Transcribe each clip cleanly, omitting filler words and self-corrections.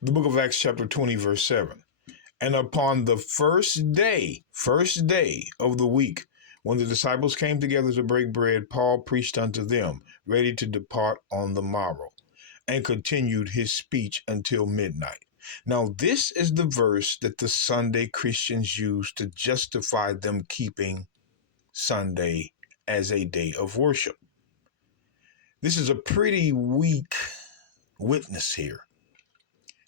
The book of Acts chapter 20, verse 7. And upon the first day of the week, when the disciples came together to break bread, Paul preached unto them, ready to depart on the morrow, and continued his speech until midnight. Now, this is the verse that the Sunday Christians use to justify them keeping Sunday as a day of worship. This is a pretty weak witness here,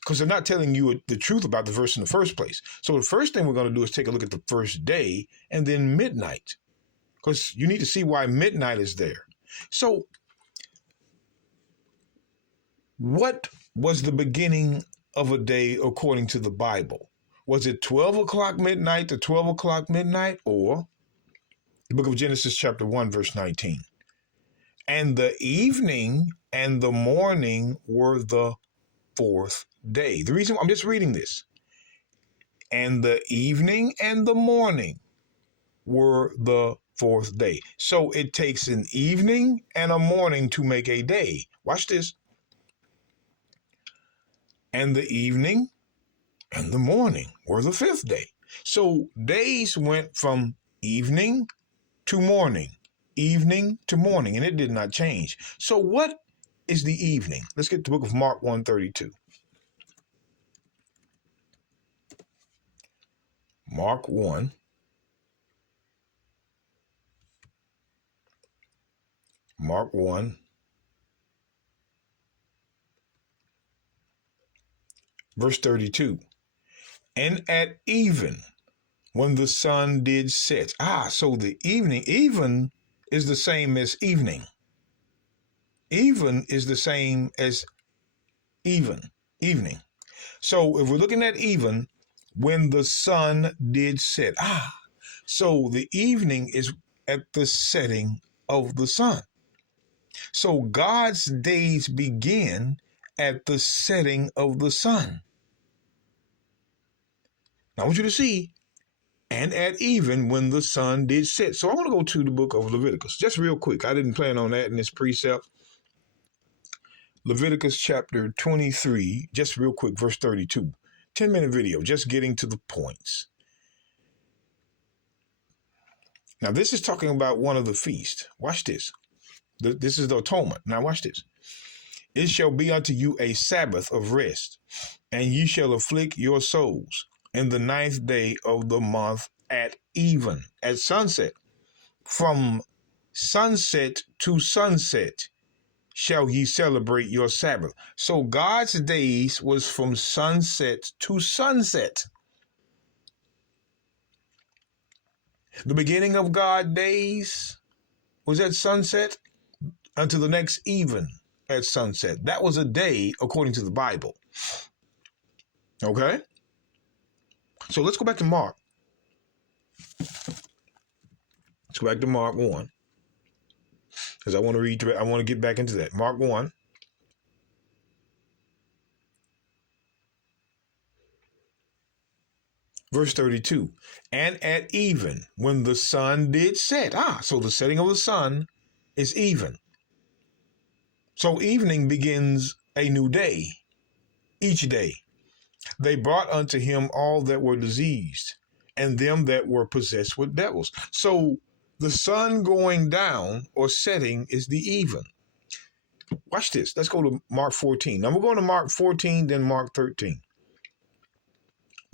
because they're not telling you the truth about the verse in the first place. So the first thing we're going to do is take a look at the first day and then midnight, because you need to see why midnight is there. So what was the beginning of a day according to the Bible? Was it 12 o'clock midnight to 12 o'clock midnight, or the book of Genesis chapter 1, verse 19? And the evening and the morning were the fourth day. The reason I'm just reading this, and the evening and the morning were the fourth day. So it takes an evening and a morning to make a day. Watch this. And the evening and the morning were the fifth day. So days went from evening to morning, and it did not change. So what is the evening? Let's get to the book of Mark 1:32. Mark 1. Mark 1. Verse 32. And at even, when the sun did set. So the evening, even is the same as evening. Even is the same as evening. So if we're looking at even, when the sun did set. So the evening is at the setting of the sun. So God's days begin at the setting of the sun. Now I want you to see, and at even when the sun did set. So I want to go to the book of Leviticus, just real quick. I didn't plan on that in this precept. Leviticus chapter 23, just real quick, verse 32. 10-minute video, just getting to the points. Now, this is talking about one of the feasts. Watch this. This is the atonement. Now, watch this. It shall be unto you a Sabbath of rest, and ye shall afflict your souls in the 9th day of the month at even, at sunset. From sunset to sunset shall ye celebrate your Sabbath. So God's days was from sunset to sunset. The beginning of God's days was at sunset until the next even at sunset. That was a day according to the Bible. Okay? So let's go back to Mark. Let's go back to Mark 1. Because I want to get back into that. Mark 1. Verse 32. And at even, when the sun did set. So the setting of the sun is even. So evening begins a new day, each day. They brought unto him all that were diseased, and them that were possessed with devils. So the sun going down or setting is the even. Watch this. Let's go to Mark 14. Now we're going to Mark 14, then Mark 13.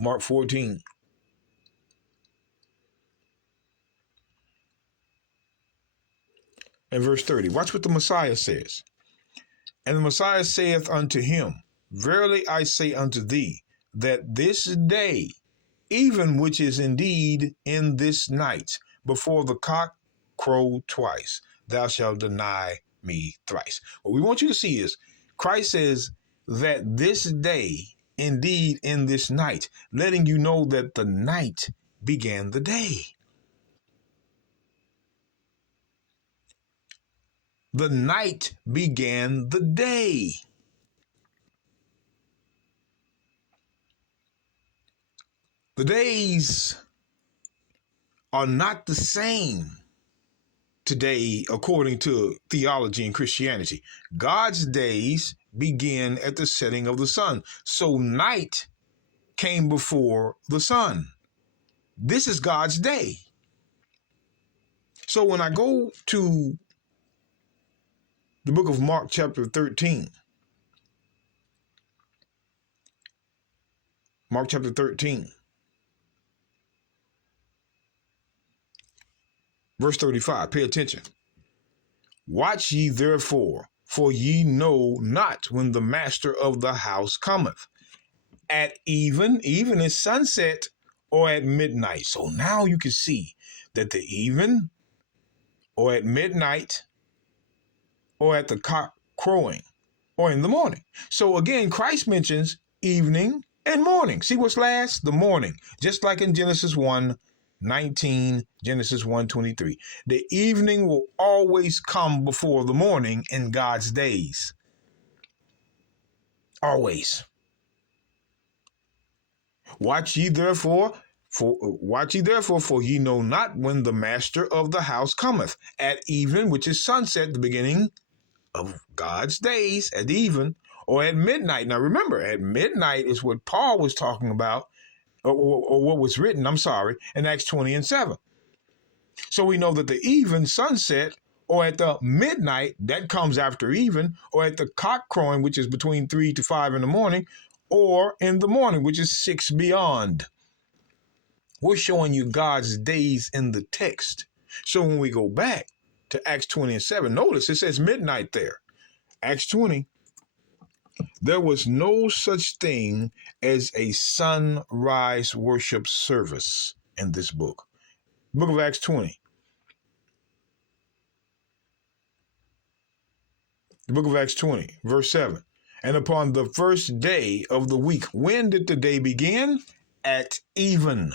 Mark 14. And verse 30. Watch what the Messiah says. And the Messiah saith unto him, Verily I say unto thee, that this day, even which is indeed in this night, before the cock crow twice, thou shalt deny me thrice. What we want you to see is Christ says that this day, indeed in this night, letting you know that the night began the day. The night began the day. The days are not the same today according to theology and Christianity. God's days began at the setting of the sun. So night came before the sun. This is God's day. So when I go to the book of Mark chapter 13, Mark chapter 13, verse 35, pay attention. Watch ye therefore, for ye know not when the master of the house cometh, at even is sunset, or at midnight. So now you can see that the even, or at midnight, or at the cock crowing, or in the morning. So again, Christ mentions evening and morning. See what's last? The morning. Just like in Genesis 1:19, Genesis 1:23. The evening will always come before the morning in God's days. Always. Watch ye therefore, for ye know not when the master of the house cometh, at even, which is sunset, the beginning of God's days, at even, or at midnight. Now remember, at midnight is what Paul was talking about, or what was written, in Acts 20 and 7. So we know that the even, sunset, or at the midnight, that comes after even, or at the cock crowing, which is between 3 to 5 in the morning, or in the morning, which is 6 beyond. We're showing you God's days in the text. So when we go back to Acts 20 and 7, notice it says midnight there. Acts 20, there was no such thing as a sunrise worship service in this book. Book of Acts 20. The book of Acts 20, verse 7. And upon the first day of the week, when did the day begin? At even.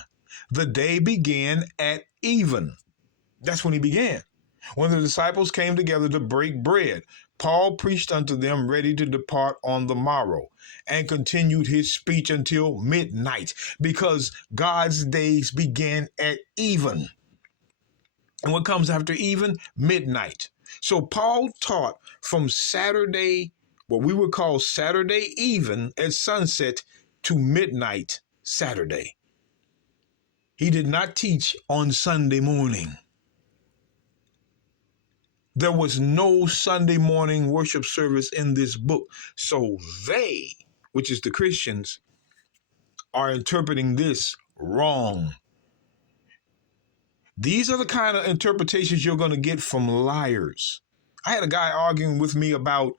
The day began at even. That's when he began. When the disciples came together to break bread, Paul preached unto them, ready to depart on the morrow, and continued his speech until midnight, because God's days began at even. And what comes after even? Midnight. So Paul taught from Saturday, what we would call Saturday even at sunset, to midnight Saturday. He did not teach on Sunday morning. There was no Sunday morning worship service in this book. So they, which is the Christians, are interpreting this wrong. These are the kind of interpretations you're going to get from liars. I had a guy arguing with me about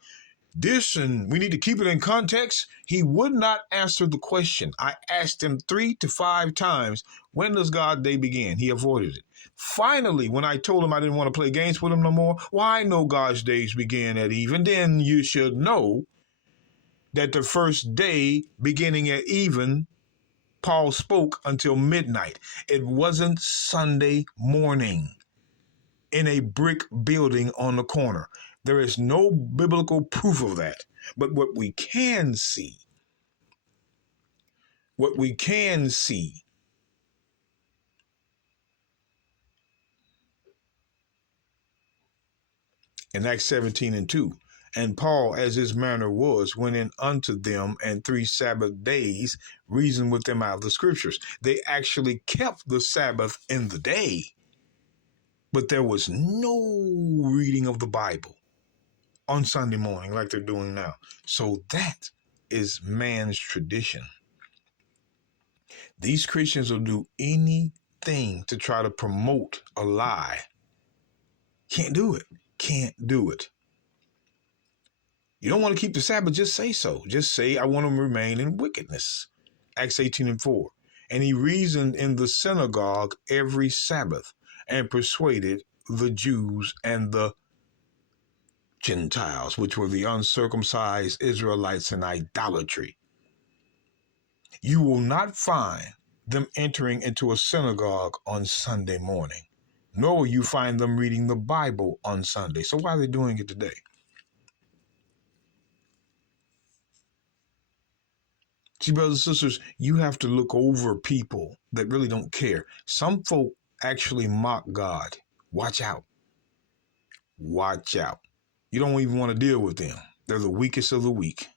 this and we need to keep it in context. He would not answer the question. I asked him 3 to 5 times, when does God's day begin? He avoided it. Finally, when I told him I didn't want to play games with him no more, well, I know God's days began at even. Then you should know that the first day beginning at even, Paul spoke until midnight. It wasn't Sunday morning in a brick building on the corner. There is no biblical proof of that. But what we can see in Acts 17 and 2, and Paul, as his manner was, went in unto them, and 3 Sabbath days reasoned with them out of the scriptures. They actually kept the Sabbath in the day, but there was no reading of the Bible on Sunday morning like they're doing now. So that is man's tradition. These Christians will do anything to try to promote a lie. Can't do it. Can't do it. You don't want to keep the Sabbath, just say so. Just say, I want to remain in wickedness. Acts 18 and 4. And he reasoned in the synagogue every Sabbath and persuaded the Jews and the Gentiles, which were the uncircumcised Israelites in idolatry. You will not find them entering into a synagogue on Sunday morning, nor will you find them reading the Bible on Sunday. So why are they doing it today? See, brothers and sisters, you have to look over people that really don't care. Some folk actually mock God. Watch out. Watch out. You don't even want to deal with them They're the weakest of the weak.